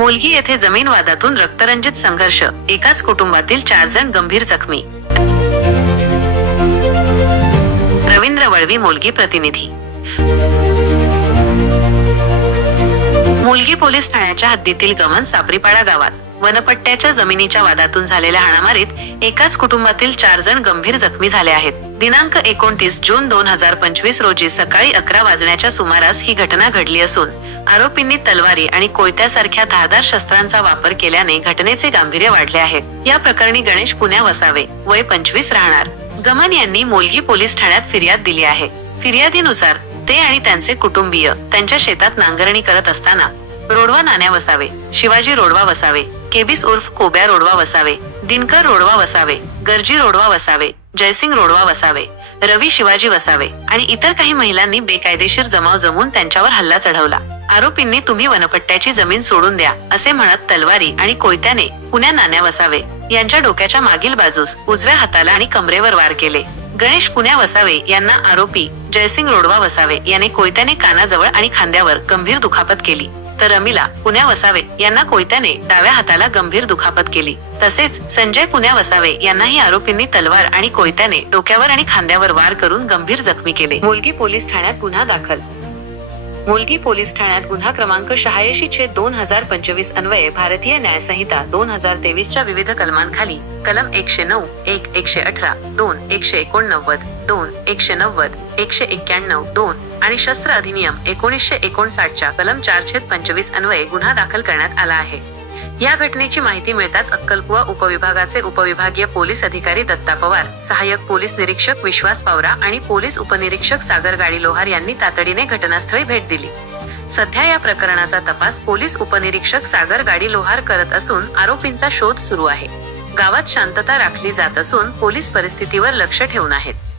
मुलगी येथे जमीन वादातून रक्तरंजित संघर्ष. एकाच कुटुंबातील चार जण गंभीर जखमी. रवींद्र वळवी मोलगी प्रतिनिधी. मुलगी पोलीस ठाण्याच्या हद्दीतील गमन सापरीपाडा गावात. वनपट्ट्याच्या जमिनीच्या वादातून झालेल्या हाणामारीत एकाच कुटुंबातील चार जण गंभीर जखमी झाले आहेत. दिनांक एकोणतीस जून दोन हजार पंचवीस रोजी सकाळी अकरा वाजण्याच्या सुमारास ही घटना घडली असून आरोपींनी तलवारी आणि कोयत्यासारख्या धारदार शस्त्रांचा वापर केल्याने घटनेचे गांभीर्य वाढले आहे. या प्रकरणी गणेश पुण्या वसावे वय पंचवीस राहणार. गमन यांनी मोलगी पोलीस ठाण्यात फिर्याद दिली आहे. फिर्यादीनुसार ते आणि त्यांचे कुटुंबीय त्यांच्या शेतात नांगरणी करत असताना रोडवा नाण्या वसावे. शिवाजी रोडवा वसावे. केबिस उर्फ कोब्या रोडवा वसावे. दिनकर रोडवा वसावे. गर्जी रोडवा वसावे. जयसिंग रोडवा वसावे. रवी शिवाजी वसावे. आणि इतर काही महिलांनी बेकायदेशीर जमाव जमून त्यांच्यावर हल्ला चढवला. आरोपींनी तुम्ही वनपट्ट्याची जमीन सोडून द्या असे म्हणत तलवारी आणि कोयत्याने पुण्या नाण्या वसावे. यांच्या डोक्याच्या मागील बाजूस उजव्या हाताला आणि कमरेवर वार केले. गणेश पुण्या वसावे यांना आरोपी जयसिंग रोडवा वसावे. याने कोयत्याने कानाजवळ आणि खांद्यावर गंभीर दुखापत केली. तर रमीला पुण्या वसावे यांना कोयत्याने डाव्या हाताला गंभीर दुखापत केली. तसेच संजय पुण्या वसावे यांनाही आरोपींनी तलवार आणि कोयत्याने डोक्यावर आणि खांद्यावर वार करून गंभीर जखमी केले. मुलगी पोलीस ठाण्यात गुन्हा दाखल. मुलगी पोलीस ठाण्यात गुन्हा क्रमांक शहाऐंशी छे दोन हजार पंचवीस अन्वये भारतीय न्यायसंहिता दोन हजार तेवीसच्या विविध कलमांखाली कलम एकशे नऊ एक एकशे अठरा दोन एकशे एकोणनव्वद. दोन एकशे नव्वद एकशे एक्क्याण्णव दोन आणि शस्त्र अधिनियम एकोणीसशे एकोणसाठच्या कलम चारशे पंचवीस अन्वये गुन्हा दाखल करण्यात आला आहे. या घटनेची माहिती मिळताच अक्कलकुवा उपविभागाचे उपविभागीय पोलीस अधिकारी दत्ता पवार सहाय्यक पोलीस निरीक्षक विश्वास पावरा आणि पोलीस उपनिरीक्षक सागर गाडी लोहार यांनी तातडीने घटनास्थळी भेट दिली. सध्या या प्रकरणाचा तपास पोलीस उपनिरीक्षक सागर गाडी लोहार करत असून आरोपींचा शोध सुरू आहे. गावात शांतता राखली जात असून पोलीस परिस्थितीवर लक्ष ठेवून आहेत.